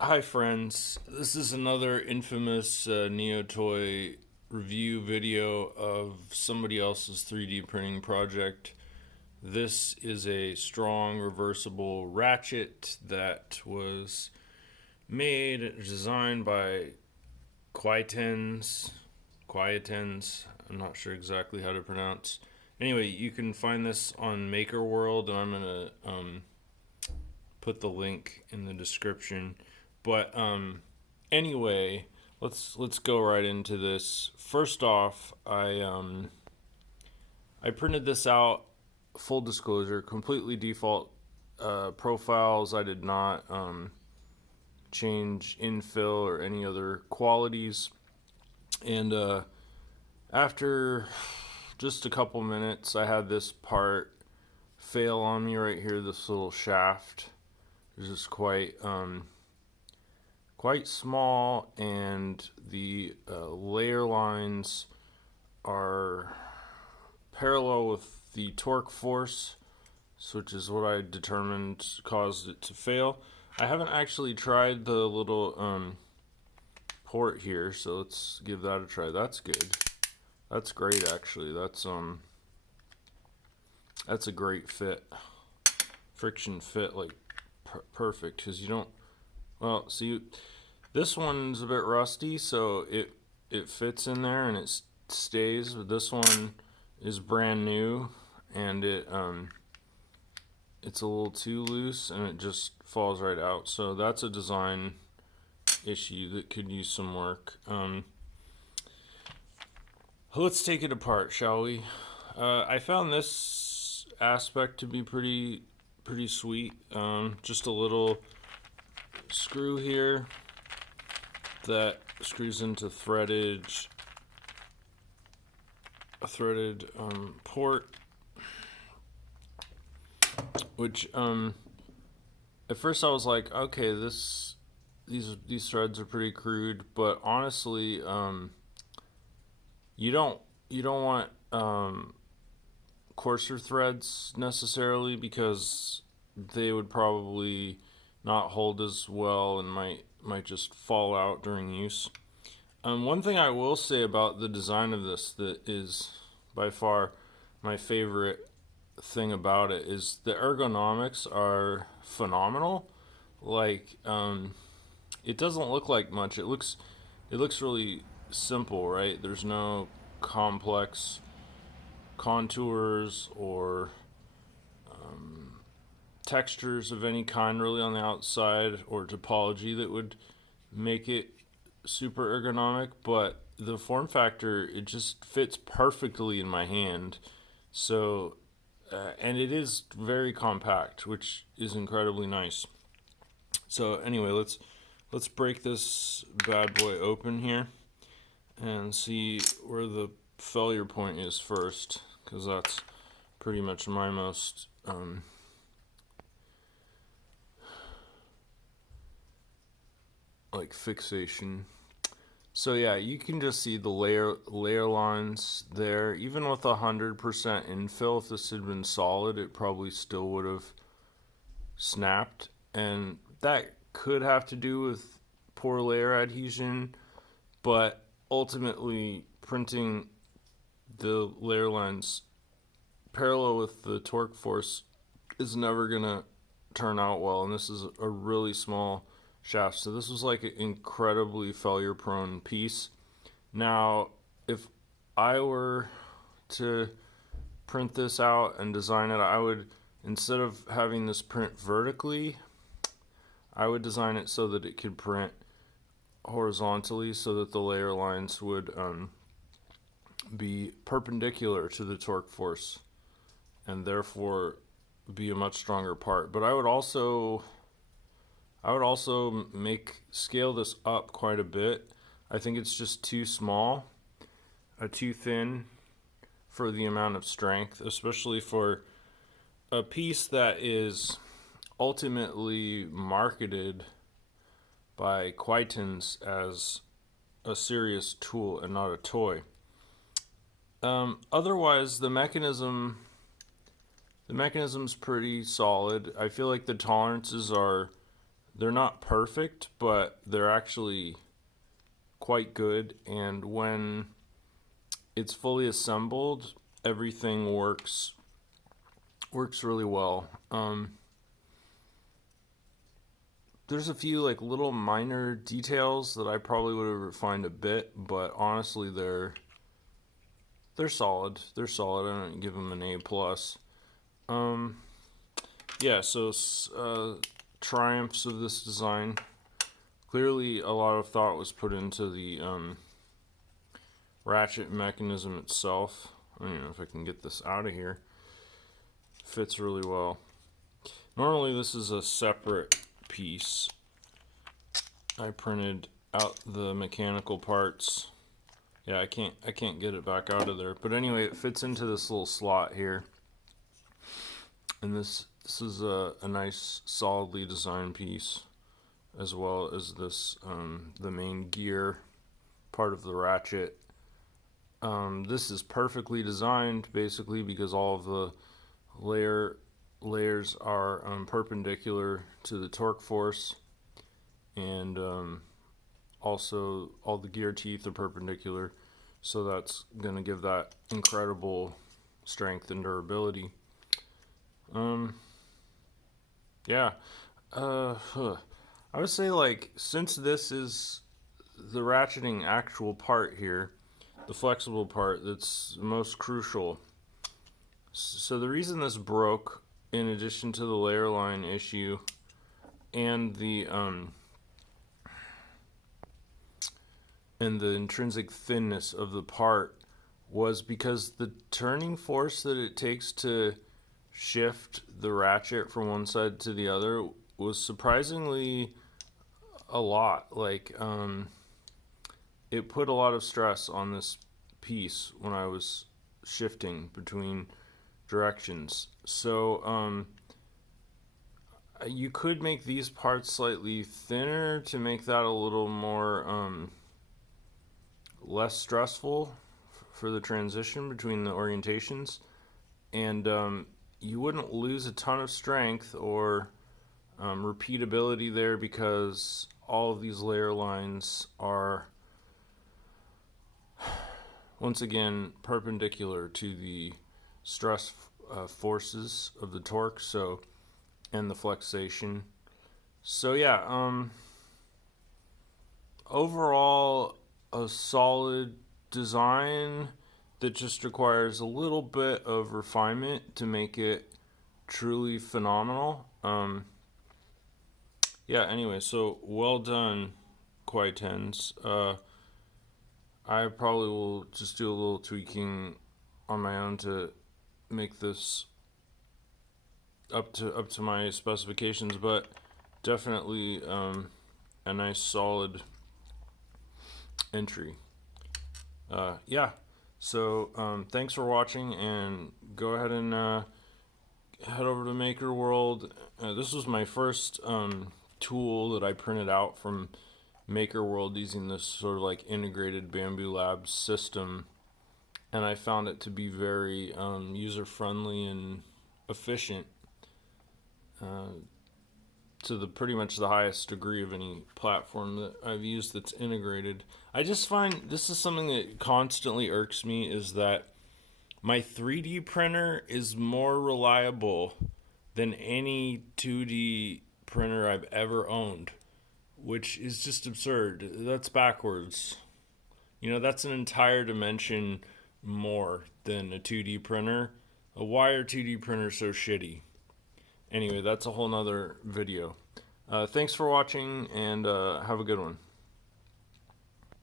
Hi, friends. This is another infamous Neo Toy review video of somebody else's 3D printing project. This is a strong reversible ratchet that was designed by Kwiatens. Kwiatens. I'm not sure exactly how to pronounce. Anyway, you can find this on Maker World, and I'm gonna put the link in the description. But anyway, let's go right into this. First off, I printed this out. Full disclosure, completely default profiles. I did not change infill or any other qualities. And after just a couple minutes, I had this part fail on me right here. This little shaft is just quite small, and the layer lines are parallel with the torque force, which is what I determined caused it to fail. I haven't actually tried the little port here, so let's give that a try. That's good. That's great, actually. That's a great fit. Friction fit, like perfect, because you don't. Well, see, this one's a bit rusty, so it fits in there and it stays. But this one is brand new, and it's a little too loose, and it just falls right out. So that's a design issue that could use some work. Let's take it apart, shall we? I found this aspect to be pretty sweet. Just a little screw here that screws into a threaded port, which at first I was like, okay, these threads are pretty crude, but honestly, you don't want coarser threads necessarily, because they would probably not hold as well and might just fall out during use. One thing I will say about the design of this that is by far my favorite thing about it is the ergonomics are phenomenal. Like, it doesn't look like much. It looks really simple, right? There's no complex contours or textures of any kind really on the outside, or topology that would make it super ergonomic, but the form factor, it just fits perfectly in my hand. So and it is very compact, which is incredibly nice. So anyway, let's break this bad boy open here and see where the failure point is first, because that's pretty much my most like fixation. So yeah, you can just see the layer lines there. Even with 100% infill, if this had been solid, it probably still would have snapped, and that could have to do with poor layer adhesion. But ultimately, printing the layer lines parallel with the torque force is never gonna turn out well, and this is a really small shaft, so this was like an incredibly failure prone piece. Now, if I were to print this out and design it, I would, instead of having this print vertically, I would design it so that it could print horizontally, so that the layer lines would be perpendicular to the torque force and therefore be a much stronger part. But I would also scale this up quite a bit. I think it's just too small, too thin for the amount of strength, especially for a piece that is ultimately marketed by Kwiatens as a serious tool and not a toy. Otherwise, the mechanism's pretty solid. I feel like the tolerances are they're not perfect, but they're actually quite good, and when it's fully assembled, everything works really well. There's a few like little minor details that I probably would have refined a bit, but honestly, they're solid. They're solid. I don't give them an A plus. Yeah. So triumphs of this design. Clearly, a lot of thought was put into the ratchet mechanism itself. I don't know if I can get this out of here. Fits really well. Normally, this is a separate piece. I printed out the mechanical parts. Yeah, I can't get it back out of there. But anyway, it fits into this little slot here. And this is a nice solidly designed piece, as well as this the main gear part of the ratchet. This is perfectly designed basically because all of the layers are perpendicular to the torque force, and also all the gear teeth are perpendicular, so that's going to give that incredible strength and durability. Yeah, I would say, like, since this is the ratcheting actual part here, the flexible part that's most crucial. So the reason this broke, in addition to the layer line issue and the intrinsic thinness of the part, was because the turning force that it takes to shift the ratchet from one side to the other was surprisingly a lot. Like, it put a lot of stress on this piece when I was shifting between directions. So you could make these parts slightly thinner to make that a little more less stressful for the transition between the orientations, and you wouldn't lose a ton of strength or repeatability there, because all of these layer lines are once again perpendicular to the stress forces of the torque, so, and the flexation. So yeah, overall a solid design that just requires a little bit of refinement to make it truly phenomenal. Yeah, anyway, so well done, Kwiatens. I probably will just do a little tweaking on my own to make this up to my specifications, but definitely a nice solid entry. Yeah, so thanks for watching, and go ahead and head over to Maker World. This was my first tool that I printed out from Maker World using this sort of like integrated Bamboo Labs system, and I found it to be very user friendly and efficient to the pretty much the highest degree of any platform that I've used that's integrated. I just find this is something that constantly irks me, is that my 3D printer is more reliable than any 2D printer I've ever owned, which is just absurd. That's backwards. You know, that's an entire dimension more than a 2D printer. Why are 2D printers so shitty? Anyway, that's a whole nother video. Thanks for watching, and have a good one.